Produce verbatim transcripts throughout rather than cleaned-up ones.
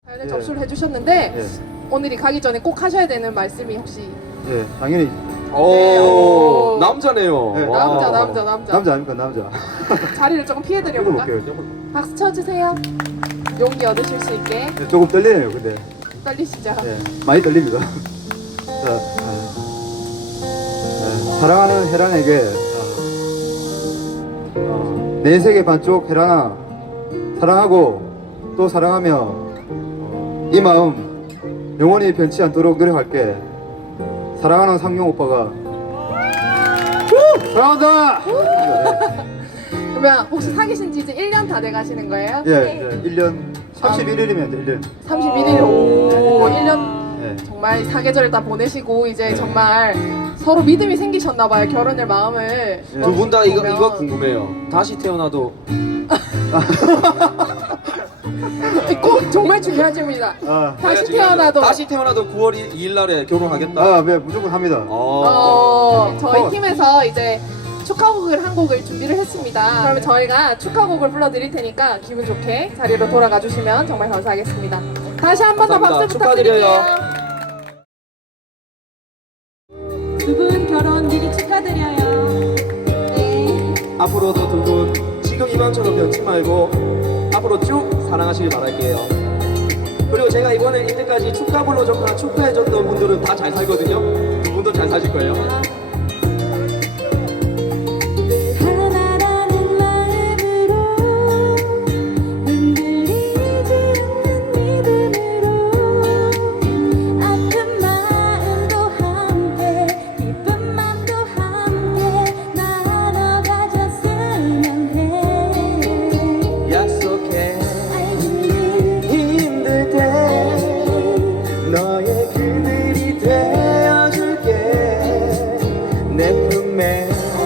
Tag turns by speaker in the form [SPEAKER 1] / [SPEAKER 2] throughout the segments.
[SPEAKER 1] 네, 접수를 해주셨는데
[SPEAKER 2] 예.
[SPEAKER 1] 오늘이 가기 전에 꼭 하셔야 되는 말씀이 혹시
[SPEAKER 2] 예, 당연히
[SPEAKER 3] 오,
[SPEAKER 1] 네, 오.
[SPEAKER 3] 남자네요.
[SPEAKER 2] 네,
[SPEAKER 3] 와.
[SPEAKER 1] 남자 남자 남자
[SPEAKER 2] 남자 아닙니까 남자.
[SPEAKER 1] 자리를 조금 피해드려볼까?
[SPEAKER 2] 해볼게요.
[SPEAKER 1] 박수 쳐주세요. 용기 얻으실 수 있게.
[SPEAKER 2] 네, 조금 떨리네요, 근데.
[SPEAKER 1] 떨리시죠?
[SPEAKER 2] 예, 많이 떨립니다. 자, 아, 아, 사랑하는 혜란에게 아, 어, 내 세계 반쪽 혜란아, 사랑하고 또 사랑하며 어, 이 마음 영원히 변치 않도록 노력할게. 사랑하는 상용 오빠가 사랑한다.
[SPEAKER 1] 그러면 혹시 사귀신 지 이제 일 년 다 돼가시는 거예요?
[SPEAKER 2] 예, 예, 일 년 삼십일 일이면 일 년.
[SPEAKER 1] 삼십일 일, 오, 일 년
[SPEAKER 2] 예.
[SPEAKER 1] 정말 사계절 다 보내시고 이제 정말 서로 믿음이 생기셨나봐요. 결혼을 마음을.
[SPEAKER 3] 두 분 다 이거
[SPEAKER 1] 보면.
[SPEAKER 3] 이거 궁금해요. 다시 태어나도
[SPEAKER 1] 꼭 정말 중요한 질문이다.
[SPEAKER 2] 아,
[SPEAKER 1] 다시 태어나도
[SPEAKER 3] 다시 태어나도 구월 이일 날에 결혼하겠다.
[SPEAKER 2] 아, 네, 무조건 합니다.
[SPEAKER 3] 어.
[SPEAKER 1] 어, 저희
[SPEAKER 2] 어.
[SPEAKER 1] 팀에서 이제 축하곡을 한 곡을 준비를 했습니다. 그러면 저희가 축하곡을 불러드릴 테니까 기분 좋게 자리로 돌아가 주시면 정말 감사하겠습니다. 다시 한 번 더
[SPEAKER 3] 감사합니다.
[SPEAKER 1] 박수 부탁드릴게요.
[SPEAKER 4] 두 분 결혼 미리 축하드려요. 네.
[SPEAKER 3] 앞으로도 두 분 지금 이만처럼 변치 말고 앞으로 쭉 사랑하시길 바랄게요. 그리고 제가 이번에 이때까지 축하 불러줬거나 축하해줬던 분들은 다 잘 살거든요. 두 분도 잘 사실 거예요.
[SPEAKER 4] 하나라는 마음으로 흔들리지 않는 믿음으로 아픈 마음도 함께 기쁜 맘도 함께 나눠 가졌으면 해.
[SPEAKER 3] 약속해
[SPEAKER 4] 알겠니?
[SPEAKER 3] 힘들 때 너의 그늘이 되어줄게. 내 품에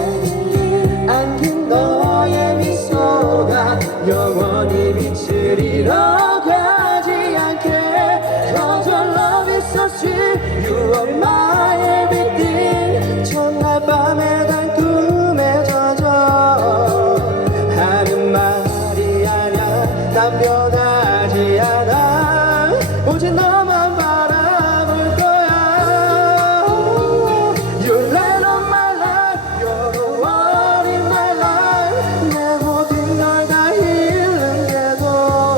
[SPEAKER 3] 안긴 너의 미소가 영원히 빛을 잃어가지 않게. Cause your love is so sweet, you are my everything. 첫날 밤에 단 꿈에 젖어 하는 말이 아냐. 난 변하지 않아. 오직 너만 바라볼 거야. You're light of my life, you're the one in my life. 내 모든 걸 다 잃는데도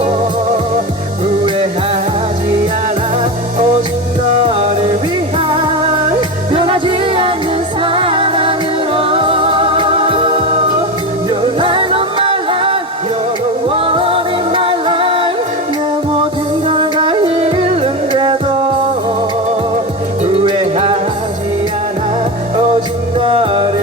[SPEAKER 3] 후회하지 않아. 오직 너를 위한 변하지 않는 사랑으로. You're light of my life, you're the one in my life. 내 모든 걸 다 잃는데도 후회하지 않아. 오직 너를